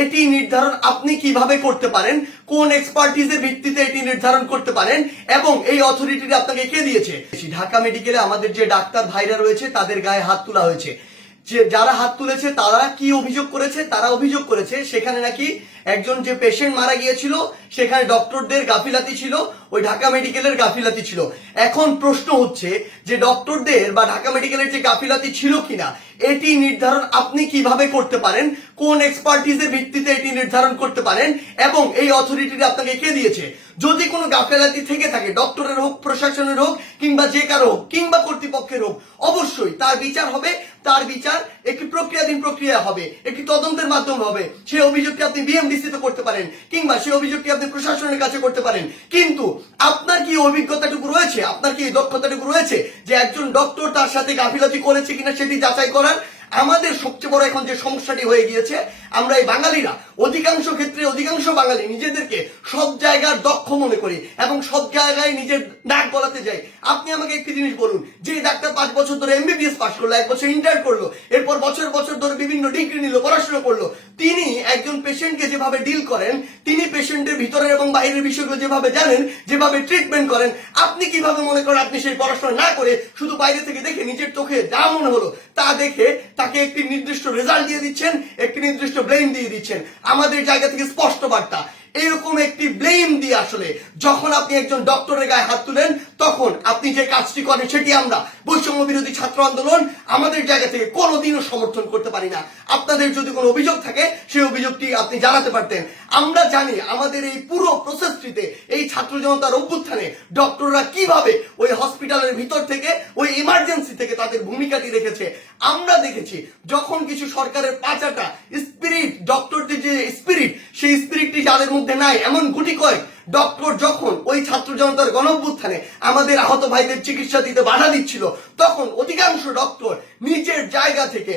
এটি নির্ধারণ আপনি কিভাবে করতে পারেন, কোন এক্সপার্টিজের ভিত্তিতে এটি নির্ধারণ করতে পারেন এবং এই অথরিটিটি আপনাকে কে দিয়েছে? ঢাকা মেডিকেলে আমাদের যে ডাক্তার ভাইরা রয়েছে তাদের গায়ে হাত তোলা হয়েছে। যে যারা হাত তুলেছে তারা কি অভিযোগ করেছে? তারা অভিযোগ করেছে সেখানে নাকি একজন যে পেশেন্ট মারা গিয়েছিল সেখানে ডক্টরদের গাফিলাতি ছিল, ওই ঢাকা মেডিকেলের গাফিলাতি ছিল। এখন প্রশ্ন হচ্ছে যে ডক্টরদের বা ঢাকা মেডিকেলের যে গাফিলাতি ছিল কিনা এটি নির্ধারণ আপনি কিভাবে করতে পারেন, কোন এক্সপার্টিজের ভিত্তিতে এটি নির্ধারণ করতে পারেন এবং এই অথরিটিটি আপনাকে কে দিয়েছে? যদি কোনো গাফিলাতি থেকে থাকে, ডক্টরের হোক, প্রশাসনের হোক, কিংবা যে কারো হোক, কিংবা কর্তৃপক্ষের হোক, অবশ্যই তার বিচার হবে। তার বিচার একটি প্রক্রিয়াধীন প্রক্রিয়া হবে, একটি তদন্তের মাধ্যমে হবে। সেই অভিযোগটি আপনি বিএমডিসি তে করতে পারেন কিংবা সেই অভিযোগটি আপনি প্রশাসনের কাছে করতে পারেন। কিন্তু আপনার কি অভিজ্ঞতাটুকু রয়েছে, আপনার কি দক্ষতাটুকু রয়েছে যে একজন ডক্টর তার সাথে গাফিলতি করেছে কিনা সেটি যাচাই করার? আমাদের সবচেয়ে বড় এখন যে সমস্যাটি হয়ে গিয়েছে, আমরা এই বাঙালিরা অধিকাংশ ক্ষেত্রে অধিকাংশ বাঙালি নিজেদেরকে সব জায়গার দক্ষ মনে করি এবং সব জায়গায় নিজের নাক গলাতে যাই। আপনি আমাকে একটি জিনিস বলুন, যে ডাক্তার 5 বছর ধরে এমবিবিএস পাস করলো, 1 বছর ইন্টার করলো, এরপর বছর বছর ধরে বিভিন্ন ডিগ্রি নিল, পড়াশোনা করলো, তিনি একজন পেশেন্টকে যেভাবে ডিল করেন, তিনি পেশেন্টের ভিতরের এবং বাইরের বিষয়গুলো যেভাবে জানেন, যেভাবে ট্রিটমেন্ট করেন, আপনি কিভাবে মনে করেন আপনি সেই পড়াশোনা না করে শুধু বাইরে থেকে দেখে নিজের চোখে যা মনে হলো তা দেখে তাকে একটি নির্দিষ্ট রেজাল্ট দিয়ে দিচ্ছেন, একটি নির্দিষ্ট ব্লেম দিয়ে দিচ্ছেন? আমাদের জায়গা থেকে স্পষ্ট বার্তা, এরকম একটি ব্লেম দিয়ে আসলে যখন আপনি একজন ডক্টরের গায়ে হাত তুলেন তখন আপনি যে কাজটি করেন সেটি আমরা বৈষম্য বিরোধী ছাত্র আন্দোলন আমাদের জায়গা থেকে কোনোদিনও সমর্থন করতে পারি না। আপনাদের যদি কোনো অভিযোগ থাকে সেই অভিযোগটি আপনি জানাতে পারতেন। আমরা জানি আমাদের এই পুরো প্রসেসটিতে, এই ছাত্র জনতার অভ্যুত্থানে ডক্টররা কিভাবে ওই হসপিটালের ভিতর থেকে, ওই ইমার্জেন্সি থেকে তাদের ভূমিকাটি রেখেছে। আমরা দেখেছি যখন কিছু সরকারের পাঁচাটা স্পিরিট, ডক্টরদের যে স্পিরিট, সেই স্পিরিটটি যাদের মধ্যে নাই, এমন গুটি কয়েক ডক্টর যখন ওই ছাত্র জনতার গণঅভ্যুত্থানে আমাদের আহত ভাইদের চিকিৎসা দিতে বাধা দিচ্ছিল, তখন অধিকাংশ ডক্টর নিজের জায়গা থেকে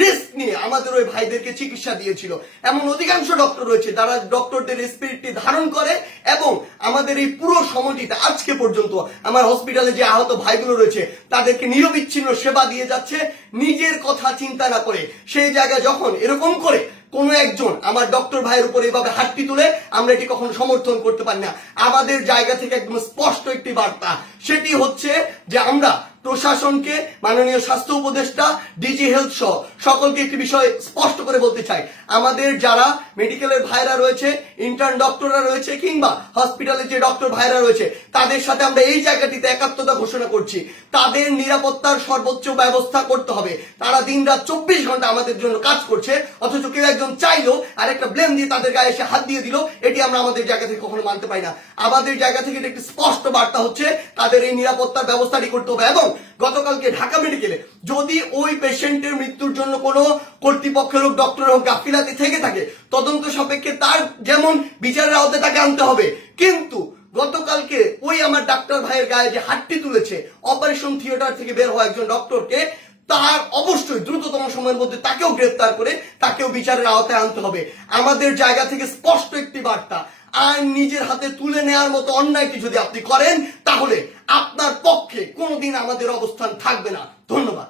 রিস্ক নিয়ে আমাদের ওই ভাইদেরকে চিকিৎসা দিয়েছিল। এমন অধিকাংশ ডক্টর রয়েছে যারা ডক্টরদের স্পিরিটটি ধারণ করে এবং আমাদের এই পুরো সময়টিতে আজকে পর্যন্ত আমার হসপিটালে যে আহত ভাইগুলো রয়েছে তাদেরকে নিরবিচ্ছিন্ন সেবা দিয়ে যাচ্ছে, নিজের কথা চিন্তা না করে। সেই জায়গায় যখন এরকম করে কোনো একজন আমার ডক্টর ভাইয়ের উপর এভাবে হাতটি তুলে, আমরা এটি কখনো সমর্থন করতে পারি না। আমাদের জায়গা থেকে একদম স্পষ্ট একটি বার্তা, সেটি হচ্ছে যে আমরা প্রশাসনকে, মাননীয় স্বাস্থ্য উপদেষ্টা, ডিজি হেলথ সহ সকলকে একটি বিষয় স্পষ্ট করে বলতে চাই, আমাদের যারা মেডিকেলের ভাইরা রয়েছে, ইন্টার্ন ডক্টররা রয়েছে কিংবা হসপিটালের যে ডক্টর ভাইরা রয়েছে, তাদের সাথে আমরা এই জায়গাটিতে একাত্মতা ঘোষণা করছি। তাদের নিরাপত্তার সর্বোচ্চ ব্যবস্থা করতে হবে। তারা দিনরাত 24 ঘন্টা আমাদের জন্য কাজ করছে, অথচ কেউ একজন চাইলো আর একটা ব্লেম দিয়ে তাদের গায়ে এসে হাত দিয়ে দিল, এটি আমরা আমাদের জায়গা থেকে কখনো মানতে পারি না। আমাদের জায়গা থেকে একটি স্পষ্ট বার্তা হচ্ছে তাদের এই নিরাপত্তার ব্যবস্থাটি করতে হবে। এবং গতকালকে ঢাকা মেডিকেলে যদি ওই পেশেন্টের মৃত্যুর জন্য কোনো কর্তৃপক্ষের হোক, ডক্টর হোক গাফিলাতি থেকে থাকে, তদন্ত সাপেক্ষে তার যেমন বিচারের আওতায় তাকে আনতে হবে। কিন্তু গতকালকে ওই আমার ডাক্তার ভাইয়ের গায়ে যে হাতটি তুলেছে, অপারেশন থিয়েটার থেকে বের হওয়া একজন ডক্টরকে, তার অবশ্যই দ্রুততম সময়ের মধ্যে তাকেও গ্রেফতার করে তাকেও বিচারের আওতায় আনতে হবে। আমাদের জায়গা থেকে স্পষ্ট একটি বার্তা, আইন নিজের হাতে তুলে নেওয়ার মতো অন্যায়টি যদি আপনি করেন তাহলে আপনার পক্ষে কোনোদিন আমাদের অবস্থান থাকবে না। ধন্যবাদ।